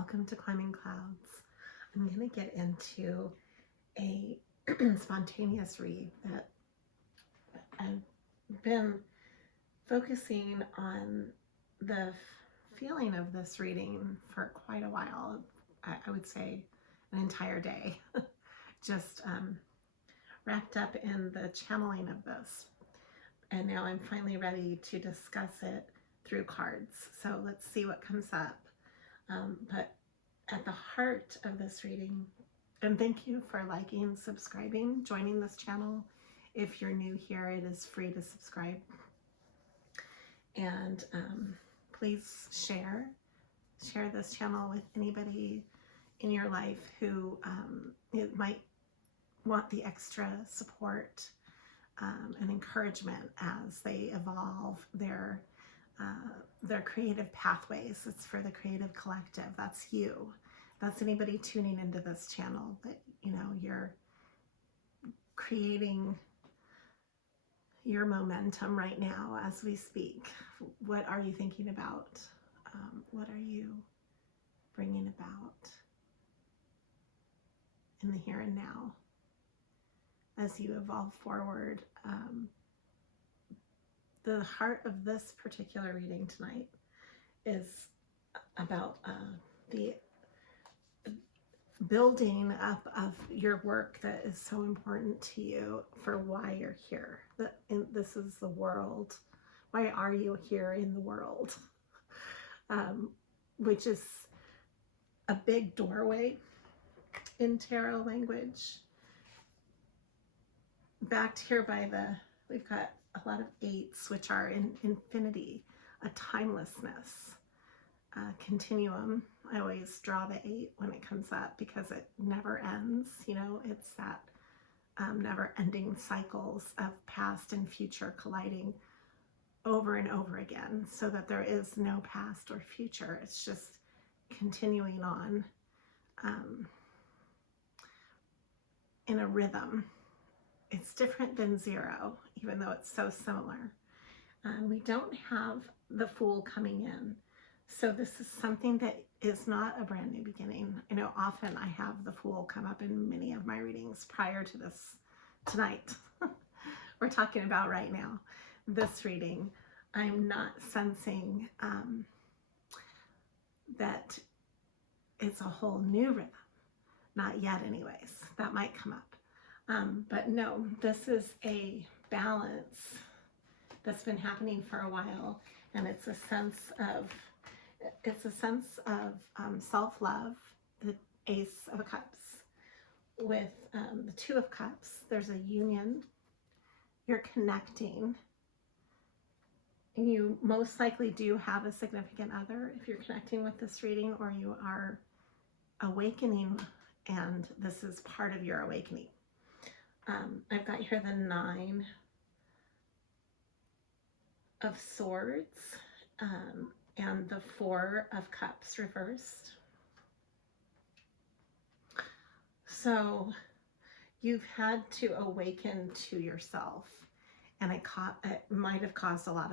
Welcome to Climbing Clouds. I'm going to get into a spontaneous read that I've been focusing on the feeling of this reading for quite a while. I would say an entire day, just wrapped up in the channeling of this. And now I'm finally ready to discuss it through cards. So let's see what comes up. But at the heart of this reading, and thank you for liking, subscribing, joining this channel. If you're new here, it is free to subscribe. And please share this channel with anybody in your life who it might want the extra support and encouragement as they evolve their creative pathways. It's for the creative collective. That's you. That's anybody tuning into this channel, that you're creating your momentum right now as we speak. What are you thinking about? What are you bringing about in the here and now as you evolve forward? The heart of this particular reading tonight is about the building up of your work that is so important to you for why you're here. This is the world. Why are you here in the world? Which is a big doorway in tarot language. Backed here by we've got a lot of eights, which are in infinity, a timelessness, continuum. I always draw the 8 when it comes up because it never ends. It's that never-ending cycles of past and future colliding over and over again, so that there is no past or future. It's just continuing on in a rhythm. It's different than 0, even though it's so similar. We don't have the Fool coming in. So this is something that is not a brand new beginning. I know often I have the Fool come up in many of my readings prior to this tonight. We're talking about right now. This reading, I'm not sensing that it's a whole new rhythm. Not yet anyways. That might come up. But no, this is a balance that's been happening for a while, and it's a sense of self-love. The Ace of Cups with the Two of Cups. There's a union. You're connecting. You most likely do have a significant other if you're connecting with this reading, or you are awakening, and this is part of your awakening. I've got here the 9 of Swords and the 4 of Cups reversed. So you've had to awaken to yourself, and it might have caused a lot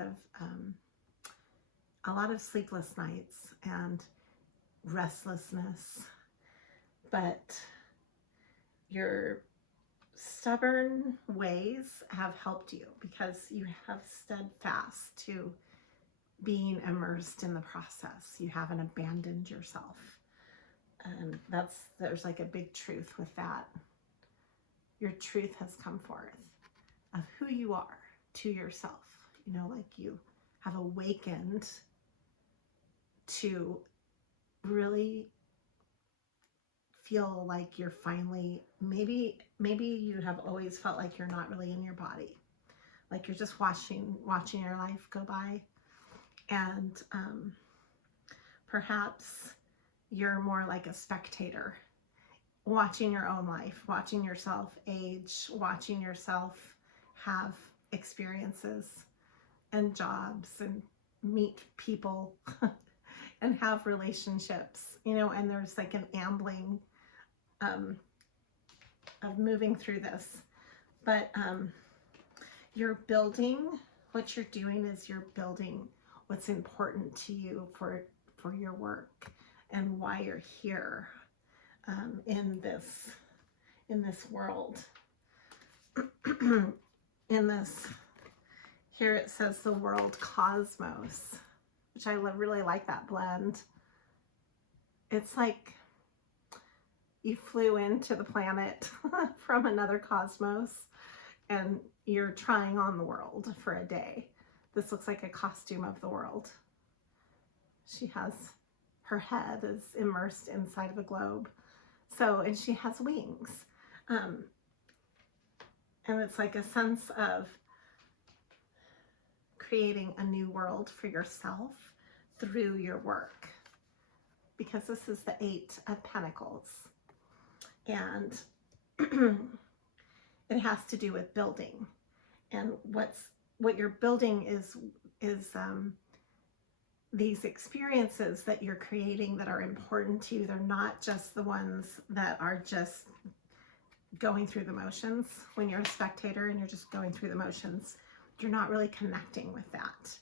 of sleepless nights and restlessness, but your stubborn ways have helped you because you have stood fast to being immersed in the process. You haven't abandoned yourself. And there's like a big truth with that. Your truth has come forth of who you are to yourself. Like you have awakened to really feel like you're finally, maybe you have always felt like you're not really in your body, like you're just watching your life go by, and perhaps you're more like a spectator, watching your own life, watching yourself age, watching yourself have experiences and jobs and meet people and have relationships, and there's like an ambling of moving through this. But you're building, what you're doing is you're building what's important to you for your work and why you're here in this world. In this, here it says the world cosmos, which I really like that blend. It's like you flew into the planet from another cosmos and you're trying on the world for a day. This looks like a costume of the world. She has, her head is immersed inside of a globe. So, and she has wings. And it's like a sense of creating a new world for yourself through your work. Because this is the 8 of Pentacles. And it has to do with building. And what you're building is these experiences that you're creating that are important to you. They're not just the ones that are just going through the motions. When you're a spectator and you're just going through the motions, you're not really connecting with that.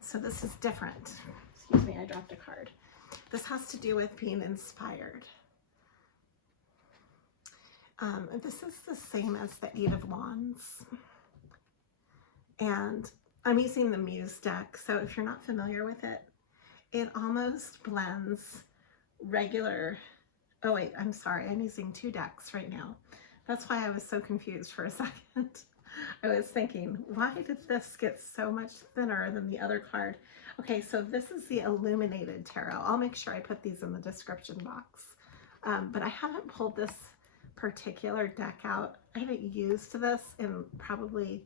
So this is different. Excuse me, I dropped a card. This has to do with being inspired. This is the same as the 8 of Wands. And I'm using the Muse deck, so if you're not familiar with it, it almost blends regular... Oh wait, I'm sorry, I'm using 2 decks right now. That's why I was so confused for a second. I was thinking, why did this get so much thinner than the other card? Okay, so this is the Illuminated Tarot. I'll make sure I put these in the description box. But I haven't pulled this particular deck out. I haven't used this in probably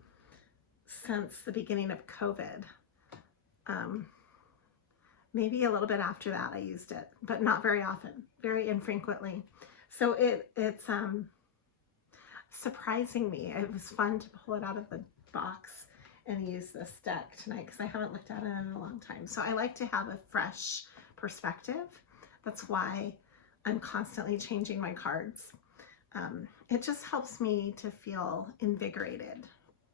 since the beginning of COVID. Maybe a little bit after that I used it, but not very often, very infrequently. So it's surprising me. It was fun to pull it out of the box and use this deck tonight because I haven't looked at it in a long time. So I like to have a fresh perspective. That's why I'm constantly changing my cards. It just helps me to feel invigorated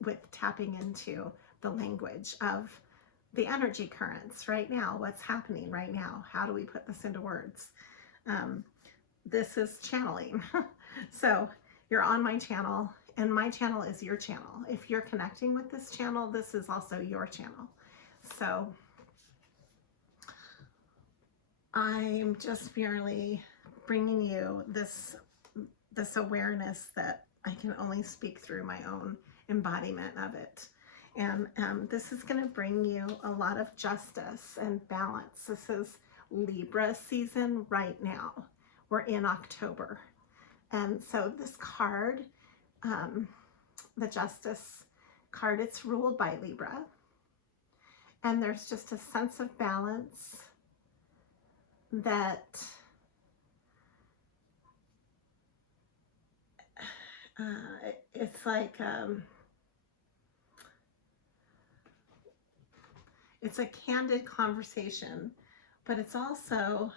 with tapping into the language of the energy currents right now. What's happening right now? How do we put this into words? This is channeling. So you're on my channel, and my channel is your channel. If you're connecting with this channel, this is also your channel. So I'm just merely bringing you this awareness that I can only speak through my own embodiment of it. And this is going to bring you a lot of justice and balance. This is Libra season right now. We're in October. And so this card, the Justice card, it's ruled by Libra. And there's just a sense of balance that it's like it's a candid conversation, but it's also,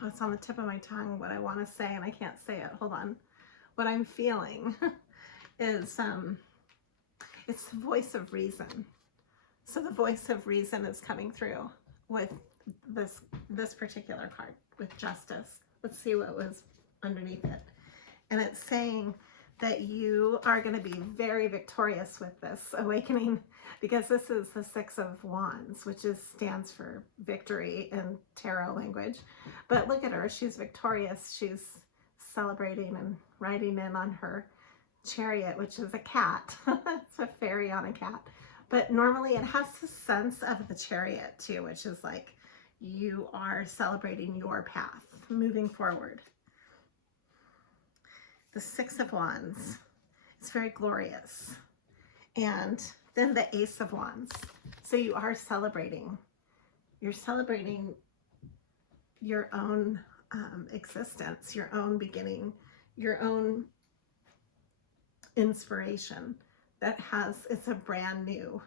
oh, it's on the tip of my tongue what I want to say and I can't say it. Hold on. What I'm feeling is it's the voice of reason. So the voice of reason is coming through with this particular card with Justice. Let's see what was underneath it. And it's saying that you are going to be very victorious with this awakening, because this is the 6 of Wands, which stands for victory in tarot language. But look at her, she's victorious. She's celebrating and riding in on her chariot, which is a cat. It's a fairy on a cat. But normally it has the sense of the chariot too, which is like you are celebrating your path, moving forward. The 6 of Wands, it's very glorious. And then the Ace of Wands. So you are celebrating. You're celebrating your own existence, your own beginning, your own inspiration that it's a brand new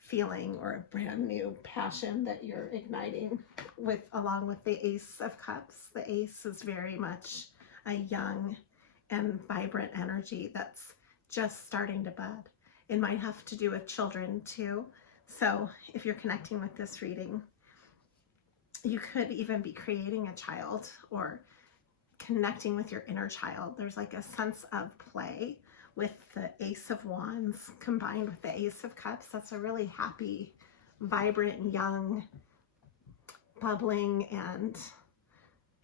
feeling or a brand new passion that you're igniting along with the Ace of Cups. The Ace is very much a young and vibrant energy that's just starting to bud. It might have to do with children too. So if you're connecting with this reading, you could even be creating a child or connecting with your inner child. There's like a sense of play with the Ace of Wands combined with the Ace of Cups. That's a really happy, vibrant, young, bubbling, and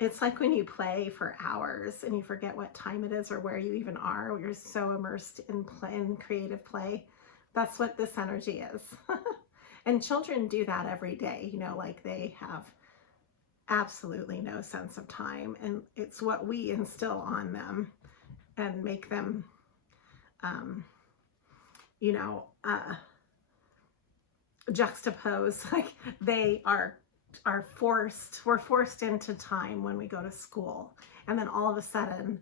it's like when you play for hours and you forget what time it is or where you even are. You're so immersed in play, in creative play. That's what this energy is. And children do that every day, you know, like they have absolutely no sense of time, and it's what we instill on them and make them you know, juxtapose. Like they are forced, we're forced into time when we go to school, and then all of a sudden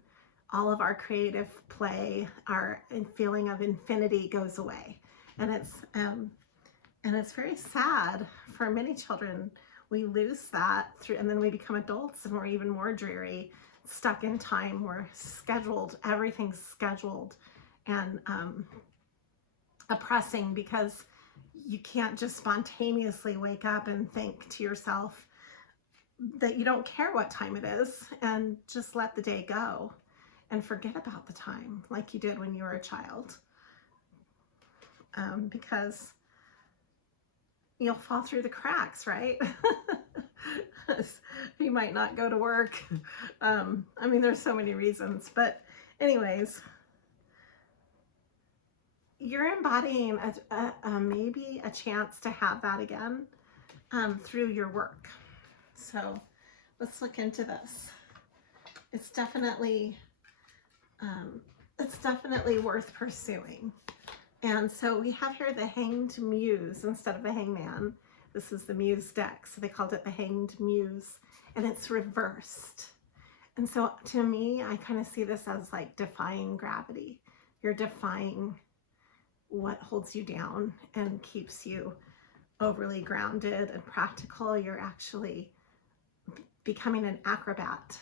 all of our creative play, our feeling of infinity goes away. And it's very sad for many children. We lose that through, and then we become adults and we're even more dreary, stuck in time. We're scheduled, everything's scheduled, and oppressing, because you can't just spontaneously wake up and think to yourself that you don't care what time it is and just let the day go and forget about the time like you did when you were a child, because you'll fall through the cracks, right? You might not go to work. I mean, there's so many reasons, but anyways, you're embodying maybe a chance to have that again through your work. So let's look into this. It's definitely worth pursuing. And so we have here the Hanged Muse instead of the Hangman. This is the Muse deck, so they called it the Hanged Muse, and it's reversed. And so to me, I kind of see this as like defying gravity. You're defying what holds you down and keeps you overly grounded and practical. You're actually becoming an acrobat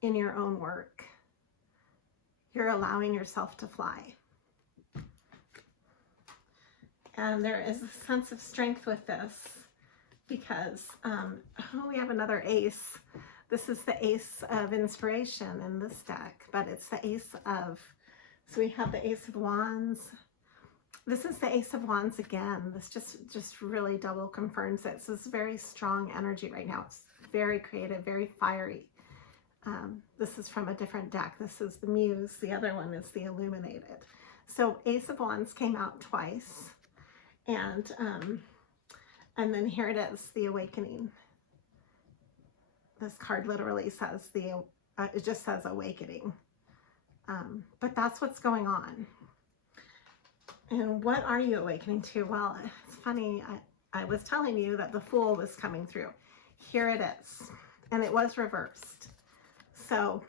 in your own work. You're allowing yourself to fly. And there is a sense of strength with this because we have another ace. This is the Ace of Inspiration in this deck, but it's the Ace of, so we have the Ace of Wands. This is the Ace of Wands again. This just really double confirms it. So it's very strong energy right now. It's very creative, very fiery. This is from a different deck. This is the Muse. The other one is the Illuminated. So Ace of Wands came out twice. And then here it is, the Awakening. This card literally says it just says awakening. But that's what's going on. And what are you awakening to? Well, it's funny. I was telling you that the Fool was coming through. Here it is. And it was reversed. So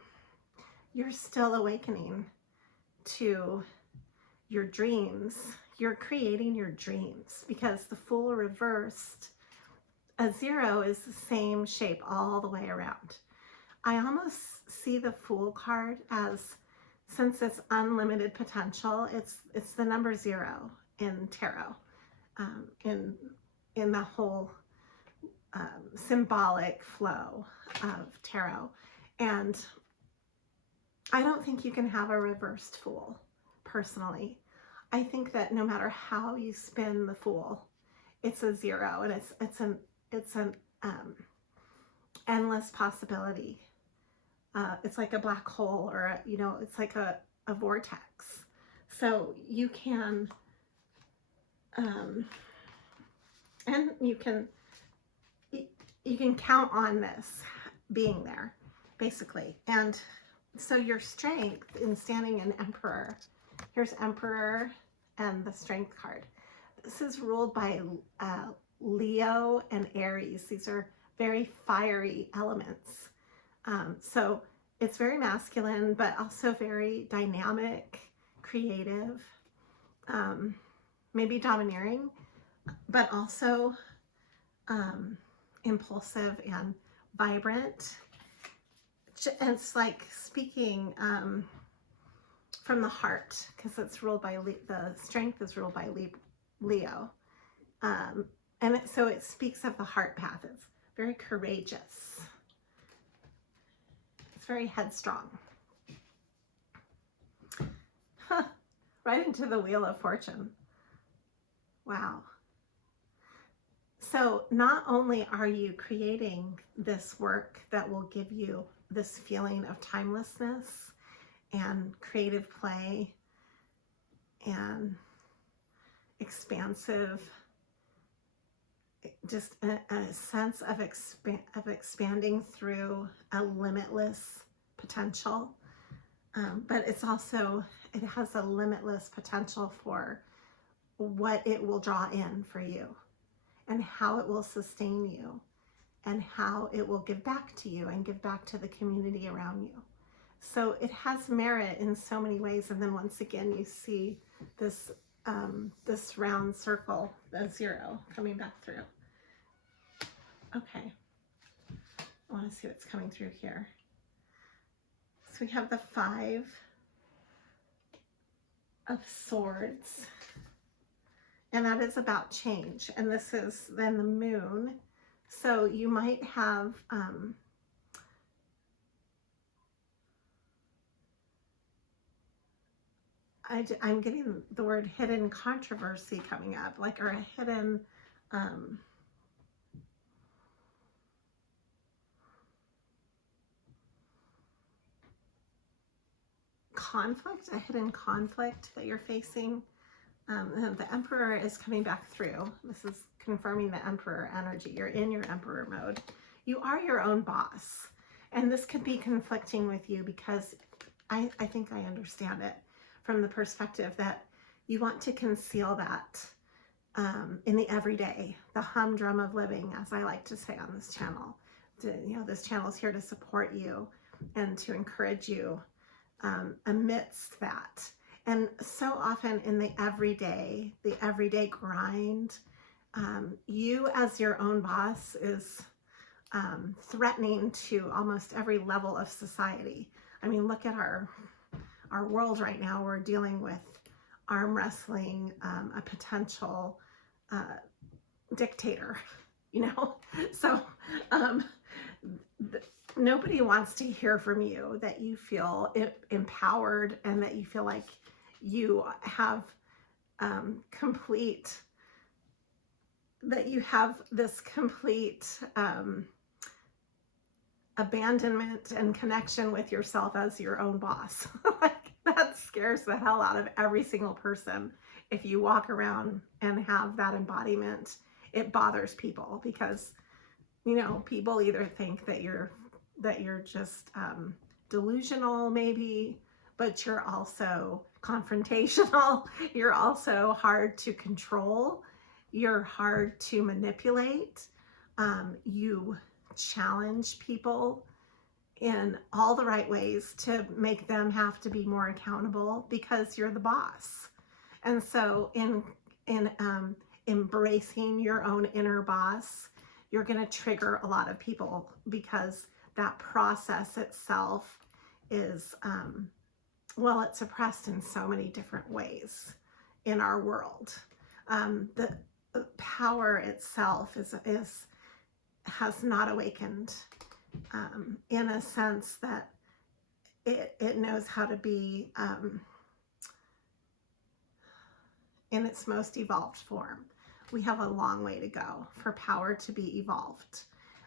you're still awakening to your dreams. You're creating your dreams, because the Fool reversed, a 0 is the same shape all the way around. I almost see the Fool card as, since it's unlimited potential, it's the number 0 in tarot, in the whole symbolic flow of tarot. And I don't think you can have a reversed Fool, personally. I think that no matter how you spin the Fool, it's a 0, and it's an endless possibility. It's like a black hole, or it's like a vortex. So you can, and you can count on this being there, basically. And so your strength in standing in Emperor. Here's Emperor and the Strength card. This is ruled by Leo and Aries. These are very fiery elements. So it's very masculine, but also very dynamic, creative, maybe domineering, but also impulsive and vibrant. And it's like speaking from the heart, because it's ruled by the Strength is ruled by Leo, and so it speaks of the heart path. It's very courageous. It's very headstrong. Huh. Right into the Wheel of Fortune. Wow. So not only are you creating this work that will give you this feeling of timelessness and creative play and expansive, just a sense of expanding through a limitless potential, but it's also, it has a limitless potential for what it will draw in for you and how it will sustain you and how it will give back to you and give back to the community around you. So it has merit in so many ways. And then once again, you see this this round circle, the 0 coming back through. Okay, I want to see what's coming through here. So we have the 5 of Swords, and that is about change. And this is then the Moon. So you might have I'm getting the word hidden controversy coming up, like, or a hidden conflict, a hidden conflict that you're facing. The Emperor is coming back through. This is confirming the Emperor energy. You're in your Emperor mode. You are your own boss. And this could be conflicting with you because I think I understand it from the perspective that you want to conceal that in the everyday, the humdrum of living, as I like to say on this channel. This channel is here to support you and to encourage you amidst that. And so often in the everyday grind, you as your own boss is threatening to almost every level of society. I mean, look at our world right now. We're dealing with arm wrestling, a potential dictator, So nobody wants to hear from you that you feel empowered and that you feel like you have this complete abandonment and connection with yourself as your own boss. Like, that scares the hell out of every single person. If you walk around and have that embodiment, it bothers people because, people either think that you're just delusional maybe, but you're also confrontational. You're also hard to control. You're hard to manipulate. You challenge people in all the right ways to make them have to be more accountable because you're the boss. And so in embracing your inner inner boss, you're going to trigger a lot of people because that process itself is, it's oppressed in so many different ways in our world. The power itself has not awakened in a sense that it knows how to be in its most evolved form. We have a long way to go for power to be evolved.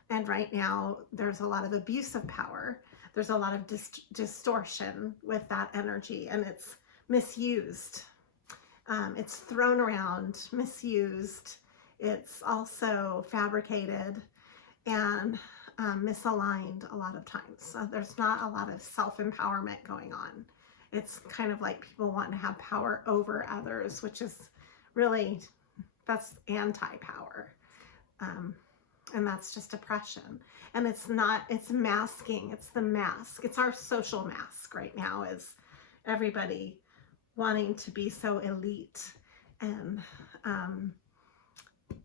And right now, there's a lot of abuse of power. There's a lot of distortion with that energy, and it's misused. It's thrown around, misused. It's also fabricated and misaligned a lot of times. So there's not a lot of self-empowerment going on. It's kind of like people want to have power over others, which is really, that's anti-power. And that's just oppression. And it's masking. It's the mask. It's our social mask right now, is everybody wanting to be so elite and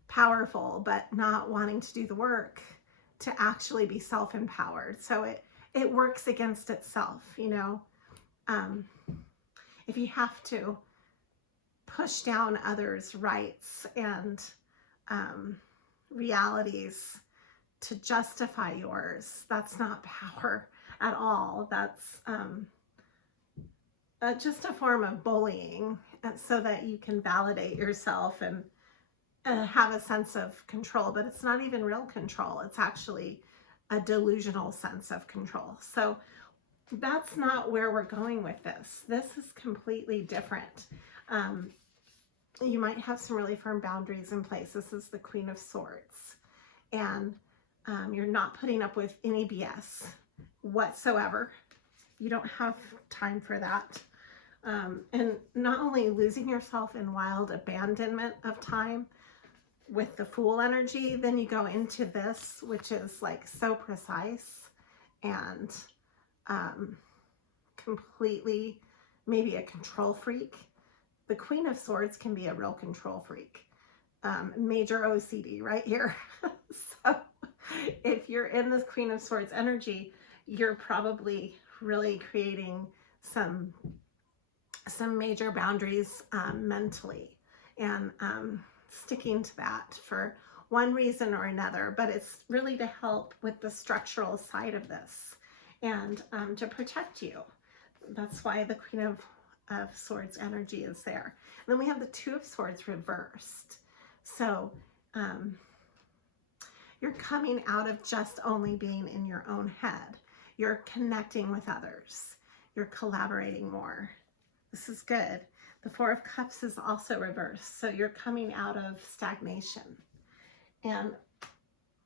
powerful, but not wanting to do the work to actually be self-empowered. So it works against itself, if you have to push down others' rights and realities to justify yours. That's not power at all. That's just a form of bullying, so that you can validate yourself and have a sense of control. But it's not even real control. It's actually a delusional sense of control. So that's not where we're going with this. This is completely different. You might have some really firm boundaries in place. This is the Queen of Swords. And you're not putting up with any BS whatsoever. You don't have time for that. And not only losing yourself in wild abandonment of time with the Fool energy, then you go into this, which is like so precise and completely maybe a control freak. The Queen of Swords can be a real control freak. Major OCD right here. So if you're in this Queen of Swords energy, you're probably really creating some major boundaries mentally, and sticking to that for one reason or another. But it's really to help with the structural side of this, and to protect you. That's why the Queen of Swords energy is there. And then we have the Two of Swords reversed. So you're coming out of just only being in your own head. You're connecting with others. You're collaborating more. This is good. The Four of Cups is also reversed. So you're coming out of stagnation. And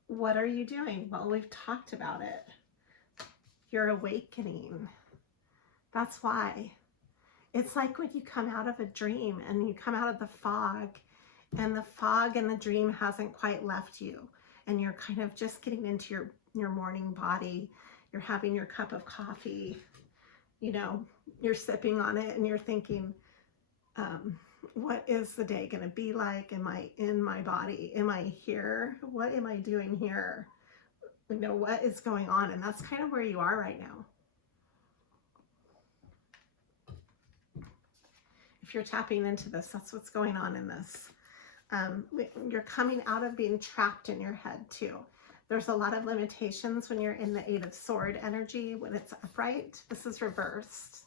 what are you doing? Well, we've talked about it. You're awakening. That's why. It's like when you come out of a dream and you come out of the fog, and the fog and the dream hasn't quite left you, and you're kind of just getting into your morning body. You're having your cup of coffee, you know, you're sipping on it, and you're thinking, what is the day going to be like? Am I in my body? Am I here? What am I doing here? You know, what is going on? And that's kind of where you are right now. If you're tapping into this, that's what's going on in this. You're coming out of being trapped in your head too. There's a lot of limitations when you're in the Eight of Sword energy when it's upright. This is reversed.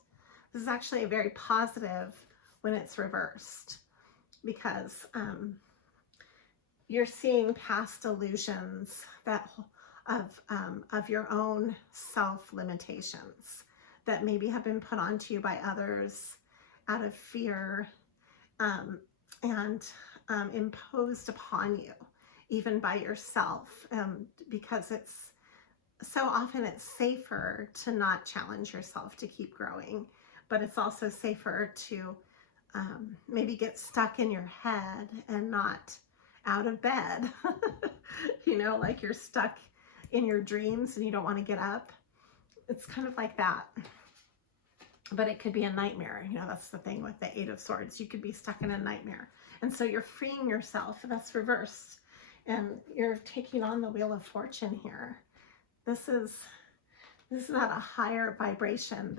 This is actually a very positive when it's reversed, because you're seeing past illusions that of your own self limitations that maybe have been put onto you by others out of fear, and imposed upon you, even by yourself, because it's so often it's safer to not challenge yourself, to keep growing, but it's also safer to maybe get stuck in your head and not out of bed. You know, like you're stuck in your dreams and you don't want to get up. It's kind of like that. But it could be a nightmare. You know, that's the thing with the Eight of Swords. You could be stuck in a nightmare. And so you're freeing yourself. That's reversed. And you're taking on the Wheel of Fortune here. This is at a higher vibration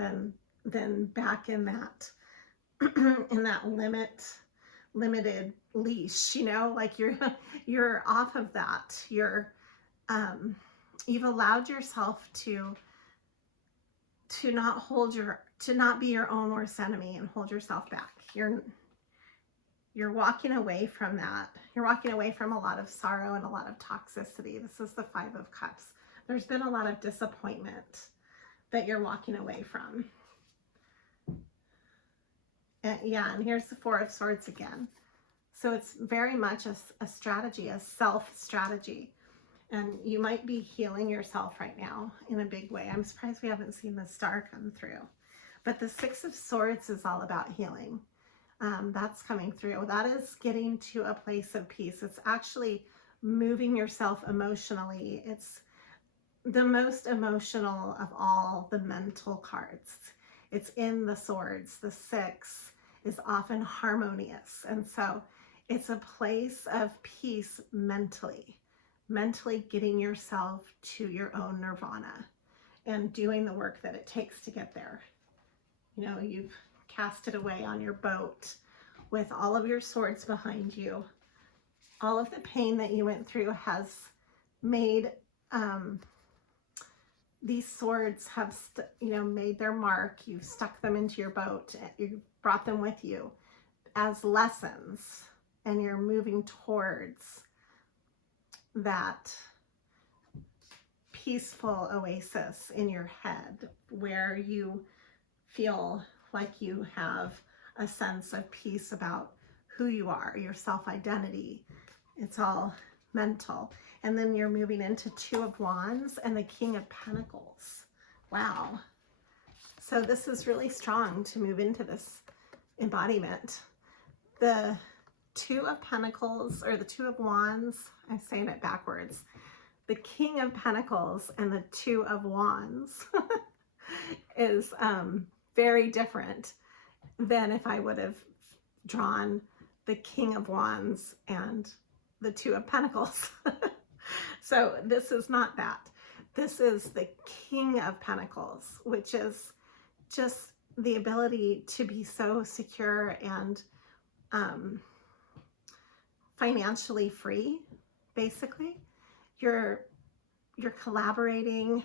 than back in that in that limited leash, you know, like you're off of that. You've allowed yourself to not be your own worst enemy and hold yourself back. You're walking away from that. You're walking away from a lot of sorrow and a lot of toxicity. This is the Five of Cups. There's been a lot of disappointment that you're walking away from. And yeah, and here's the Four of Swords again. So it's very much a strategy, a self-strategy. And you might be healing yourself right now in a big way. I'm surprised we haven't seen the star come through. But the Six of Swords is all about healing. That's coming through. That is getting to a place of peace. It's actually moving yourself emotionally. It's the most emotional of all the mental cards. It's in the swords. The Six is often harmonious. And so it's a place of peace mentally getting yourself to your own nirvana and doing the work that it takes to get there. You know, you've cast it away on your boat with all of your swords behind you. All of the pain that you went through has made these swords have, made their mark. You've stuck them into your boat. You brought them with you as lessons, and you're moving towards that peaceful oasis in your head where you feel like you have a sense of peace about who you are, your self-identity. It's all mental. And then you're moving into Two of Wands and the King of Pentacles. Wow. So this is really strong to move into this embodiment. The Two of Pentacles, or the Two of Wands, I'm saying it backwards. The King of Pentacles and the Two of Wands is very different than if I would have drawn the King of Wands and the Two of Pentacles. So this is not that. This is the King of Pentacles, which is just the ability to be so secure and financially free, basically. You're collaborating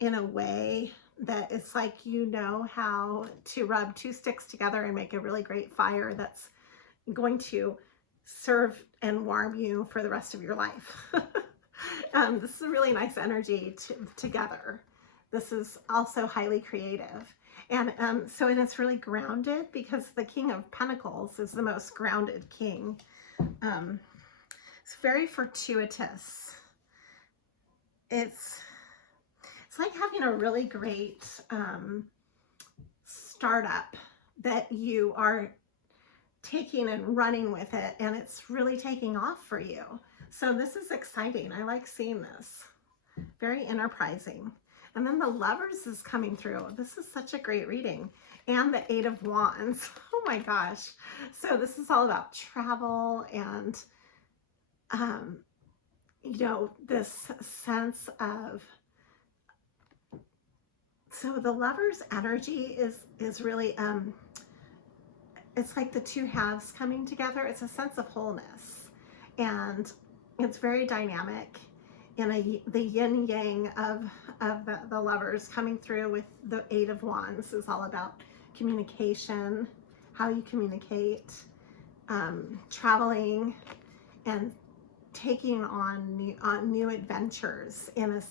in a way that it's like you know how to rub two sticks together and make a really great fire that's going to serve and warm you for the rest of your life. This is a really nice energy together. This is also highly creative. And so it's really grounded, because the King of Pentacles is the most grounded king. It's very fortuitous. It's like having a really great startup that you are taking and running with it, and it's really taking off for you. So this is exciting. I like seeing this. Very enterprising. And then the Lovers is coming through. This is such a great reading. And the Eight of Wands. Oh my gosh. So this is all about travel and, this sense of, so the Lovers energy is really, it's like the two halves coming together. It's a sense of wholeness, and it's very dynamic. And the yin yang of the Lovers coming through with the Eight of Wands is all about communication, how you communicate, traveling, and taking on new adventures, in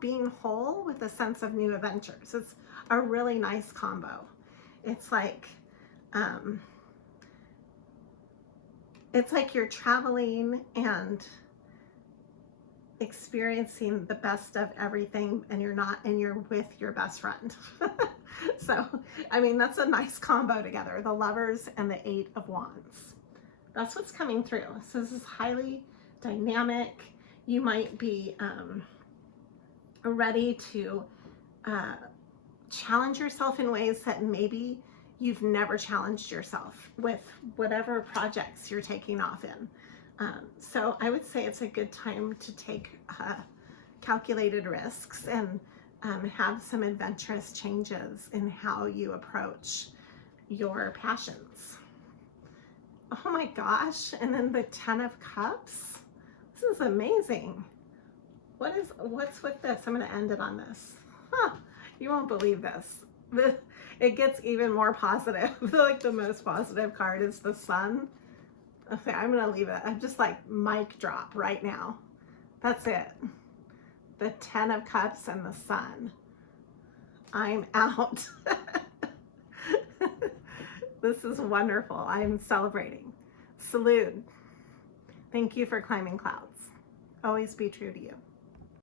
being whole with a sense of new adventures. It's a really nice combo. It's like you're traveling and experiencing the best of everything, and you're with your best friend. So, I mean, that's a nice combo together, the Lovers and the Eight of Wands. That's what's coming through. So this is highly dynamic. You might be ready to challenge yourself in ways that maybe you've never challenged yourself with whatever projects you're taking off in. So I would say it's a good time to take calculated risks and have some adventurous changes in how you approach your passions. Oh my gosh. And then the Ten of Cups. This is amazing. What's with this? I'm going to end it on this. Huh, you won't believe this. It gets even more positive. I feel like the most positive card is the Sun. Okay, I'm going to leave it. I'm just like mic drop right now. That's it. The Ten of Cups and the Sun. I'm out. This is wonderful. I'm celebrating. Salute. Thank you for climbing clouds. Always be true to you.